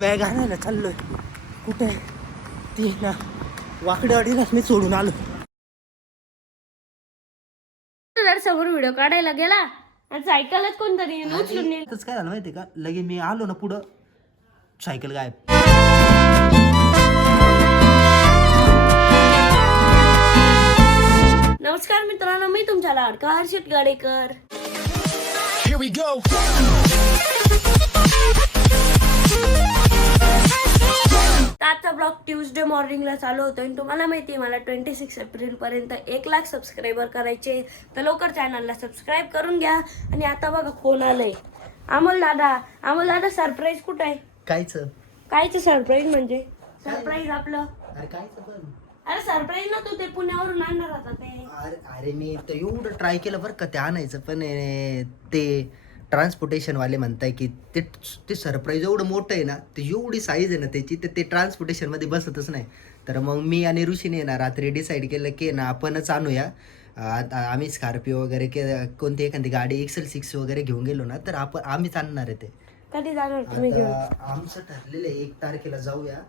Bag आणायला चाललोय. कुठे ती ना वाकडेवाडीलाच मी सोडून आलो. समोर व्हिडिओ काढायला गेला आणि सायकलच कोणतरी उचलून नेली. काय झालं माहितीये का, लगे मी आलो ना पुढं, सायकल गायब. नमस्कार मित्रांनो, मी तुमच्या लाडका हर्षित गाडेकर. आजचा ब्लॉग ट्यूजडे मॉर्निंगला चालू होतो आणि तुम्हाला माहिती आहे मला 26 एप्रिल पर्यंत 1 लाख सबस्क्रायबर करायचे, तर लवकर चॅनलला सबस्क्राईब करून घ्या. आणि आता बघा फोन आलंय. अमोल दादा सरप्राईज कुठं आहे? कायचं सरप्राईज म्हणजे सरप्राईज आपलं? अरे सरप्राईज ना, तू ते पुण्यावरून आणणार होता ते. अरे मी तर एवढं ट्राय केलं बरं का ते आणायचं, पण ते ट्रान्सपोर्टेशन वाले म्हणताय की ते सरप्राईज एवढं मोठं आहे ना, ते एवढी साईज आहे ना त्याची, तर ते ट्रान्सपोर्टेशन मध्ये बसतच नाही. तर मग मी आणि ऋषीने ना रात्री डिसाईड केलं की ना आपणच आणूया. आम्ही स्कॉर्पिओ वगैरे कोणती एखादी गाडी XL6 वगैरे घेऊन गेलो ना, तर आम्हीच आणणार आहे ते. कधी जाणार तुम्ही घेऊन? आमचं ठरलेलं आहे 1 तारखेला जाऊया,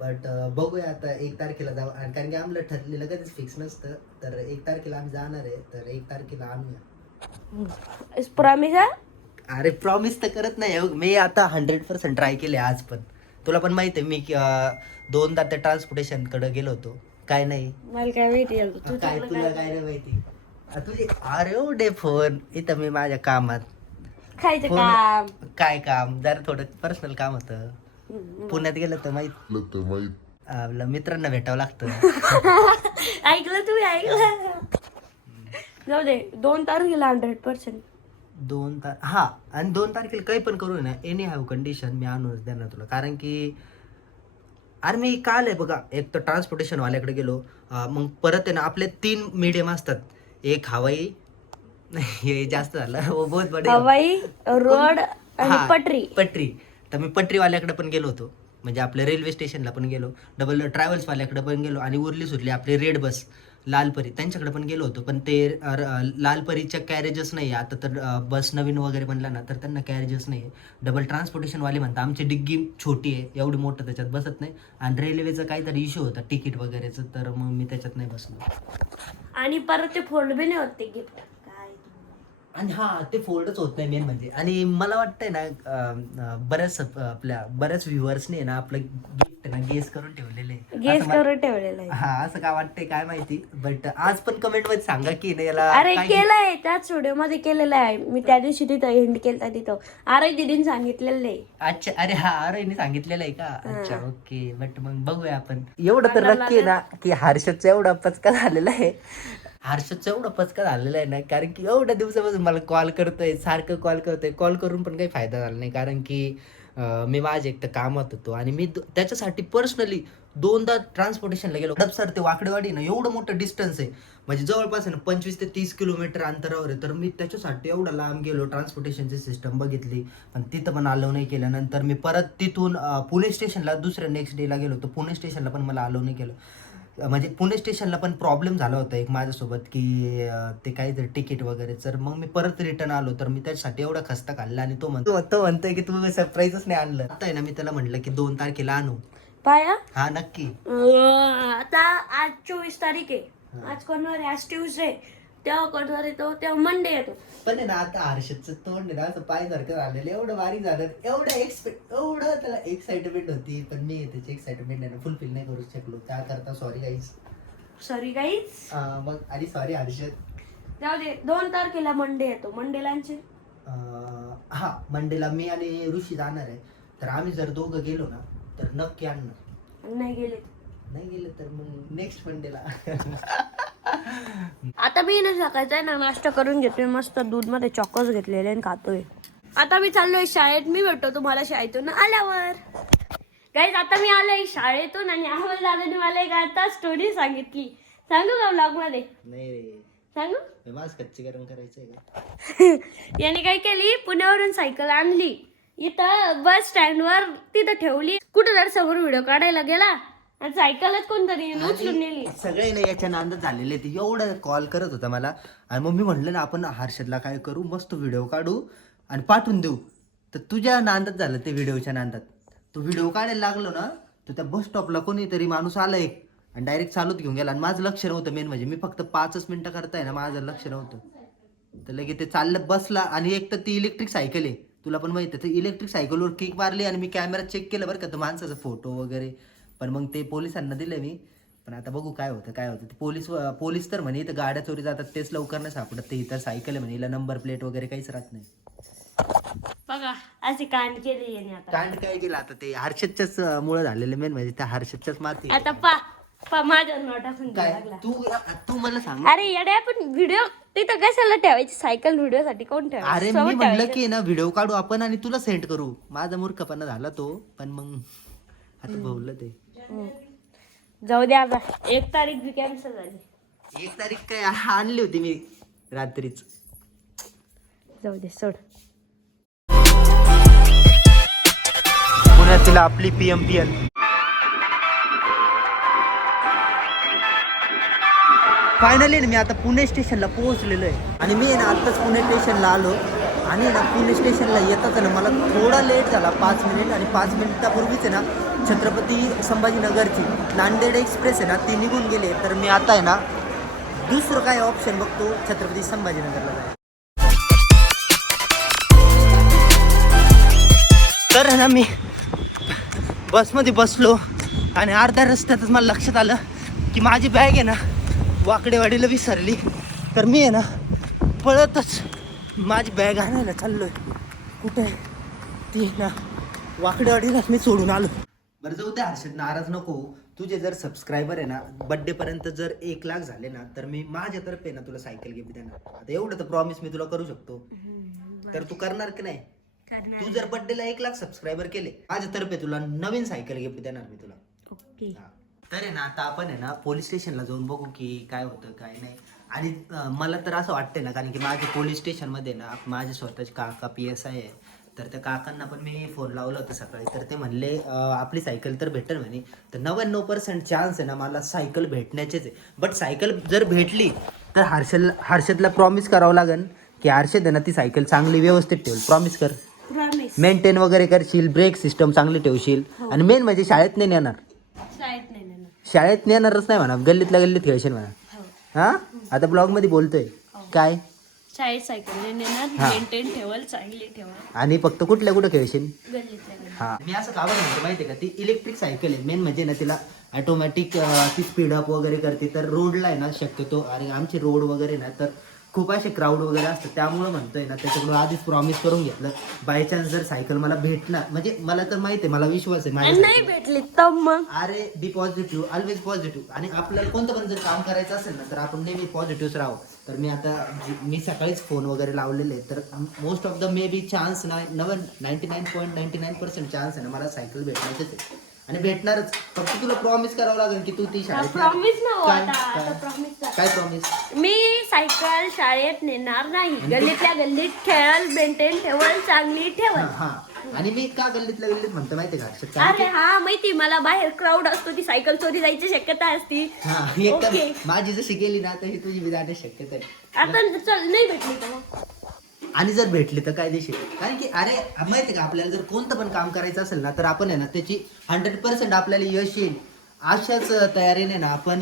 बट बघूया आता 1 तारखेला जाऊ. कारण की आम्हाला ठरलेलं कधीच फिक्स नसतं, तर 1 तारखेला आम्ही जाणार आहे, तर 1 तारखेला आणूया. प्रॉमिस आहे? अरे प्रॉमिस तर करत नाही मी, आता 100% ट्राय केले आज. पण तुला पण माहिती आहे मी 2दा त्या ट्रान्सपोर्टेशन कडे गेलो होतो. काय नाही मला काय माहिती काय तुला काय नाही माहिती. तुझे अरे एवढे फोन इथं मी माझ्या कामात. खायचं काम? काय काम, जरा थोडं पर्सनल काम होतं. पुण्यात गेलं तर माहित आपलं मित्रांना भेटावं लागतं. ऐकलं तुम्ही? ऐकलं? जाऊ दे, 2 तारखेला 100%. 2 हा, आणि 2 तारखेला काही पण करू ना, एनी हॅव कंडिशन मी आणूनच देणार तुला. कारण की अरे मी काल आहे बघा, एक तर ट्रान्सपोर्टेशन वाल्याकडे गेलो, मग परत आहे ना आपले 3 मीडियम असतात. एक हवाई, हे जास्त झालं बहुत बडे, हवाई, रोड आणि पटरी. तर मी पटरीवाल्याकडे पण गेलो होतो, म्हणजे आपल्या रेल्वे स्टेशनला पण गेलो, डबल ट्रॅव्हल्स वाल्याकडे पण गेलो, आणि उरली सुरली आपली रेड बस लालपरी त्यांच्याकडे पण गेलो होतो. पण ते लालपरीच्या कॅरेजेस नाही आता, तर बस नवीन वगैरे बनला ना, तर त्यांना कॅरेजेस नाही आहे. डबल ट्रान्सपोर्टेशनवाले म्हणतात आमची डिग्गी छोटी आहे, एवढी मोठं त्याच्यात बसत नाही. आणि रेल्वेचा काहीतरी इश्यू होता तिकीट वगैरेचं, तर मग मी त्याच्यात नाही बसलो. आणि परत ते फोल्ड बी नाही होते गिफ्ट काय. आणि हा, ते फोल्डच होत नाही मेन म्हणजे. आणि मला वाटतंय ना बऱ्याच व्ह्युअर्सने ना आपलं गिफ्ट ना गेस करून ठेवलेलं आहे. हा, असं काय वाटतंय काय माहिती, बट आज पण कमेंट मध्ये सांगा की नाही याला. अरे केलंय, त्याच व्हिडिओ मध्ये केलेलं आहे मी त्या दिवशी, तिथं एंड केलता तिथं. अरे दीदीने सांगितलेलं आहे. अच्छा, अरे हा, अरे सांगितलेलं आहे का? अच्छा, ओके. बट मग बघूया आपण. एवढं तर नक्की आहे ना की हर्षदचा एवढा पचका झालेला आहे. ना, कारण की एवढ्या दिवसापासून मला कॉल करतोय, सारखं कॉल करून पण काही फायदा झाला नाही. कारण की मी माझे एक तर कामात होतो, आणि मी त्याच्यासाठी पर्सनली 2दा ट्रान्सपोर्टेशनला गेलो. हडपसर ते वाकडेवाडी ना एवढं मोठं डिस्टन्स आहे, म्हणजे जवळपास आहे ना 25 ते 30 किलोमीटर अंतरावर आहे. तर मी त्याच्यासाठी एवढा लांब गेलो, ट्रान्सपोर्टेशनची सिस्टम बघितली, पण तिथं पण अलाव नाही केलं. नंतर मी परत तिथून पुणे स्टेशनला दुसऱ्या नेक्स्ट डेला गेलो, तर पुणे स्टेशनला पण मला अलाव नाही केलं. म्हणजे पुणे स्टेशनला पण प्रॉब्लेम झाला होता एक माझ्यासोबत, की ते काहीतरी तिकीट वगैरे. तर मग मी परत रिटर्न आलो, तर मी त्याच्यासाठी एवढा खस्ता खाल्ला. आणि तो म्हणतोय की तू सरप्राईजच नाही आणलं. आता आहे ना मी त्याला म्हटलं की 2 तारखेला आणू. पाया हा नक्की. आता आज 24 तारीख आहे, आज कोणवार आहे? आज ट्यूजडे. तेव्हा कोणवार येतो? तेव्हा मंडे येतो. पण आहे ना आता हर्षदचं तोंड आहे ना असं पायसारखं झालेलं, एवढं भारी झालं, एवढं त्याला एक्साइटमेंट होती, पण मी त्याची एक्साइटमेंट आहे ना फुलफिल नाही करू शकलो. काय करता, सॉरी गाईज. मग आणि सॉरी हर्षद. जाऊ दे, 2 तारखेला मंडे येतो. मंडेला हा, मंडेला मी आणि ऋषी जाणार आहे. तर आम्ही जर दोघं गेलो ना तर नक्की आणणार. नाही गेले तर मग नेक्स्ट मंडेला. आता मी ना सकाळचा आहे ना नाश्ता करून घेतोय, मस्त दूध मध्ये चॉकोस घेतलेले आणि खातोय. आता मी चाललोय शाळेत. मी भेटतो तुम्हाला शाळेतून आल्यावर. गाईज आता मी आलोय शाळेतून, आणि अमोल दादाने मला एक आता स्टोरी सांगितली. सांगू का व्लॉग मध्ये? नाही रे, सांगू? माझं कच्ची गरम करायचंय का? याने काय केली, पुण्यावरून सायकल आणली, इथं बस स्टँड वर तिथं ठेवली, कुठं जर समोर व्हिडिओ काढायला गेला आणि सायकलच कोणतरी उचलून नेली. सगळे ना याच्या नांदात झालेले ते. एवढं कॉल करत होता मला, आणि मग मी म्हणलं ना आपण हर्षदला काय करू, मस्त व्हिडिओ काढू आणि पाठवून देऊ. तर तुझ्या नांदात झालं ते, व्हिडिओच्या नांदात. तो व्हिडिओ काढायला लागलो ना तर त्या बस स्टॉपला कोणीतरी माणूस आलाय आणि डायरेक्ट चालूच घेऊन गेला आणि माझं लक्ष नव्हतं. मेन म्हणजे मी फक्त 5 मिनिटं करताय ना, माझं लक्ष नव्हतं. तर लगेच ते चाललं बसला. आणि एक तर ती इलेक्ट्रिक सायकल आहे, तुला पण माहिती आहे. इलेक्ट्रिक सायकलवर किक मारली आणि मी कॅमेरा चेक केलं बरं का, तर माणसाचा फोटो वगैरे. पण मग ते पोलिसांना दिले मी. पण आता बघू काय होतं काय होतं. ते पोलीस तर म्हणे इथं गाड्या चोरी जातात तेच लवकर नाही सापडत. ते इथं सायकल आहे म्हणे, हिला नंबर प्लेट वगैरे काहीच राहत नाही. बघा अशी कांड केली याने आता. कांड काय केलं आता, ते हर्षदच्याच मुळे झालेले. मेन म्हणजे त्या हर्षदच्याच माती. आता पा माझ्या नोटा पण काय लागला. तू मला सांग. अरे येड्या, पण व्हिडिओ तिथं कशाला ठेवायची सायकल? व्हिडिओ साठी कोण ठेवायचं? अरे मी म्हणलं की ना व्हिडिओ काढू आपण आणि तुला सेंड करू. माझा मूर्खपणा झाला तो. पण मग आता भवलं ते. जाऊ द्या आता. 1 तारीख बी कॅन्सल झाली. 1 तारीख काय आणली होती मी रात्रीच. जाऊ दे सोड. पुण्यातील आपली PMPL. फायनली मी आता पुणे स्टेशनला पोहोचलेलो आहे. आणि मी ना आत्ताच पुणे स्टेशनला आलो. आणि ना पुणे स्टेशनला येताच ना मला थोडा लेट झाला 5 मिनिट. आणि 5 मिनिटापूर्वीच आहे ना छत्रपती संभाजीनगरची नांदेड एक्सप्रेस आहे ना ती निघून गेली. तर मी आता आहे ना दुसरं काय ऑप्शन बघतो छत्रपती संभाजीनगरला जायचं. तर आहे ना मी बसमध्ये बसलो आणि अर्ध्या रस्त्यातच मला लक्षात आलं की माझी बॅग आहे ना वाकडेवाडीला विसरली. तर मी आहे ना पळतच माझी बॅग आणायला चाललोय. कुठे ती ना वाकडेवाडीलाच मी सोडून आलो. बरं जाऊ दे हर्षद, नाराज नको. तुझे जर सबस्क्रायबर आहे ना बड्डे पर्यंत जर 1 लाख झाले ना तर मी माझ्यातर्फे ना तुला सायकल गिफ्ट देणार. आता एवढं तर प्रॉमिस मी तुला करू शकतो. तर तू करणार की नाही? तू जर बड्डेला 1 लाख सबस्क्रायबर केले माझ्यातर्फे तुला नवीन सायकल गिफ्ट देणार मी तुला. ओके. तर आहे ना आता आपण आहे ना पोलीस स्टेशनला जाऊन बघू की काय होतं काय नाही. आणि मला तर असं वाटतंय ना, कारण की माझे पोलीस स्टेशनमध्ये ना माझे स्वतःचे काका PSI आहे. तर त्या काकांना पण मी फोन लावला होता सकाळी. तर ते म्हणले आपली सायकल तर भेटेल म्हणे. तर 99% चान्स आहे ना मला सायकल भेटण्याचेच आहे. बट सायकल जर भेटली तर हर्षदला प्रॉमिस करावं लागेल की हर्षद आहे ना ती सायकल चांगली व्यवस्थित ठेवल. प्रॉमिस कर. प्रॉमिस. मेंटेन वगैरे करशील, ब्रेक सिस्टम चांगली ठेवशील. आणि मेन म्हणजे शाळेत नाही नेणार. शाळेत नाही नेणार. शाळेत नेणारच नाही म्हणा, गल्लीतल्या गल्लीत खेळशील म्हणा. हा आता ब्लॉग मध्ये बोलतोय काय. शाळेत सायकल नाही नेणार. मेंटेन ठेवल, चांगली ठेवल. आणि फक्त कुठल्या कुठं खेळशील. गल्लीतल्या गल्लीत. हा मी असं का बरं म्हणतो माहितीये का, ती इलेक्ट्रिक सायकल आहे. मेन म्हणजे ना तिला ऑटोमॅटिक ती स्पीडअप वगैरे करते. तर रोडला आहे ना शक्यतो, आणि आमचे रोड वगैरे ना तर खूप असे क्राऊड वगैरे असतात. त्यामुळे म्हणतोय ना त्याच्याकडून आधीच प्रॉमिस करून घेतलं. बाय चान्स जर सायकल मला भेटणार, म्हणजे मला तर माहिती आहे, मला विश्वास आहे आणि नाही भेटली तर मग अरे बी पॉझिटिव्ह, ऑलवेज पॉझिटिव्ह. आणि आपल्याला कोणतं पण जर काम करायचं असेल ना तर आपण नेहमी पॉझिटिव्ह राहू. तर मी आता मी सकाळीच फोन वगैरे लावलेले आहेत. तर most of the may be chance 99.99% chance आहे ना मला सायकल भेटण्याचेच आहे. आणि भेटणारच. फक्त तुला प्रॉमिस करावं लागेल की तू ती शाळेत प्रॉमिस ना हो काय- आता. काय? आता प्रॉमिस. काय प्रॉमिस? मी सायकल शाळेत नेणार नाही. गल्लीतल्या गल्लीत खेळल, मेंटेन ठेवल, चांगली ठेवल. हा. आणि मी का गल्लीतल्या गल्लीत म्हणतो माहितीये का, अरे हा माहिती मला, बाहेर क्राऊड असतो, ती सायकल चोरी जायची शक्यता असती. हा एकदम ओके. माझी जशी गेली ना तशी तुझी बी जाण्याची शक्यता आहे. आता चल नाही भेटली तर मग. आणि जर भेटली तर काय देशील. कारण की अरे माहिती का, आपल्याला जर कोणतं पण काम करायचं असेल ना तर आपण आहे ना त्याची 100% आपल्याला यश येईल अशाच तयारीने ना आपण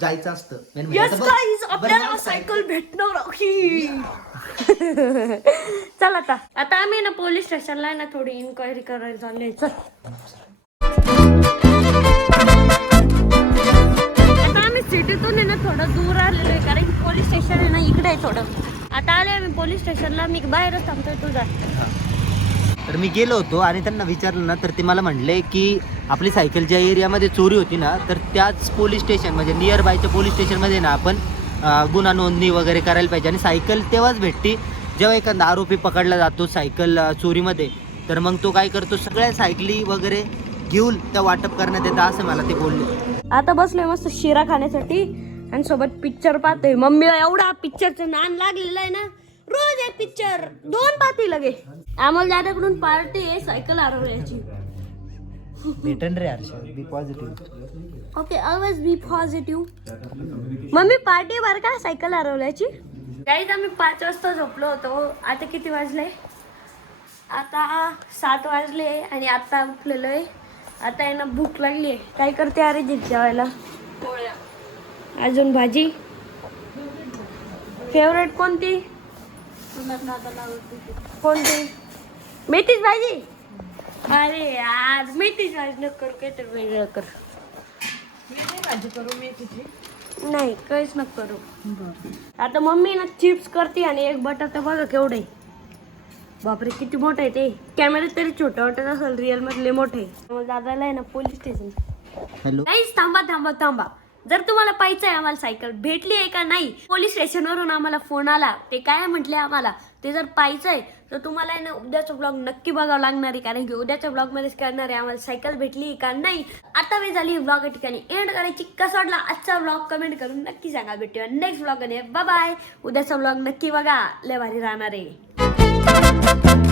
जायचं असतं. main म्हणजे यस आता बघ, गाईज, बरं आपल्याला मला सायकल भेटणार आहे. चल आता आम्ही ना पोलीस स्टेशनला आहे ना थोडी इन्क्वायरी करायला चालले. चल आता आम्ही सिटीतून आहे ना थोडं दूर आलेलो आहे, कारण की पोलीस स्टेशन आहे ना इकडे आहे थोडं. आता आले आम्ही पोलीस स्टेशनला. मी बाहेरच थांबतोय तुझा. तर मी गेलो होतो आणि त्यांना विचारलं ना तर ते मला म्हणले की आपली सायकल ज्या एरियामध्ये चोरी होती ना तर त्याच पोलीस स्टेशन म्हणजे नियर बायच्या पोलीस स्टेशनमध्ये ना आपण गुन्हा नोंदणी वगैरे करायला पाहिजे. आणि सायकल तेव्हाच भेटते जेव्हा एखादा आरोपी पकडला जातो सायकल चोरीमध्ये. तर मग तो काय करतो, सगळ्या सायकली वगैरे घेऊन त्या वाटप करण्यात येतं असं मला ते बोलले. आता बसलोय मस्त शिरा खाण्यासाठी आणि सोबत पिक्चर पाहतोय. मम्मीला एवढा पिक्चरचं नान लागलेलं आहे ना, रोज एक पिक्चर 2 पाहते लगे. आम्हाला दादाकडून पार्टी आहे सायकल हरवल्याची. भेटन रे Harshad, be positive. Okay, always be positive. Mummy party बर का सायकल हरवल्याची. काहीच आम्ही 5 वाजता झोपलो होतो. आता किती वाजले? आता 7 वाजले आणि आता उठलेलो आहे. आता आहे ना भूक लागली आहे. काय करते अरे जेवायला? पोळ्या. अजून भाजी? फेवरेट कोणती? कोणती? मेथीच भाजी? अरे यार मेथीच भाजी नको करू, काय तर वेगळं कर. भाजी करू मेथीची. नाही काहीच नको करू. आता मम्मी ना चिप्स करते आणि एक बटाटा बघा केवढे. बापरे किती मोठं आहे ते. कॅमेऱ्यात तरी छोटं वाटत असेल, रिअल मध्ये मोठं आहे. मग दादाला आहे ना पोलीस स्टेशन. हॅलो. काहीच थांबा. जर तुम्हाला पाहिजे आहे आम्हाला सायकल भेटली आहे का नाही, पोलीस स्टेशनवरून आम्हाला फोन आला. ते काय म्हटले आम्हाला, ते जर पाहिजे आहे तर तुम्हाला आहे ना उद्याचा ब्लॉग नक्की बघावं लागणार आहे. कारण की उद्याच्या ब्लॉग मध्येच करणार आहे आम्हाला सायकल भेटली का नाही. आता वेळ झाली ब्लॉग या ठिकाणी एंड करायची. कसा वाटला आजचा ब्लॉग कमेंट करून नक्की सांगा. भेटूया नेक्स्ट ब्लॉग आणि बाय बाय. उद्याचा ब्लॉग नक्की बघा, लय भारी राहणार आहे.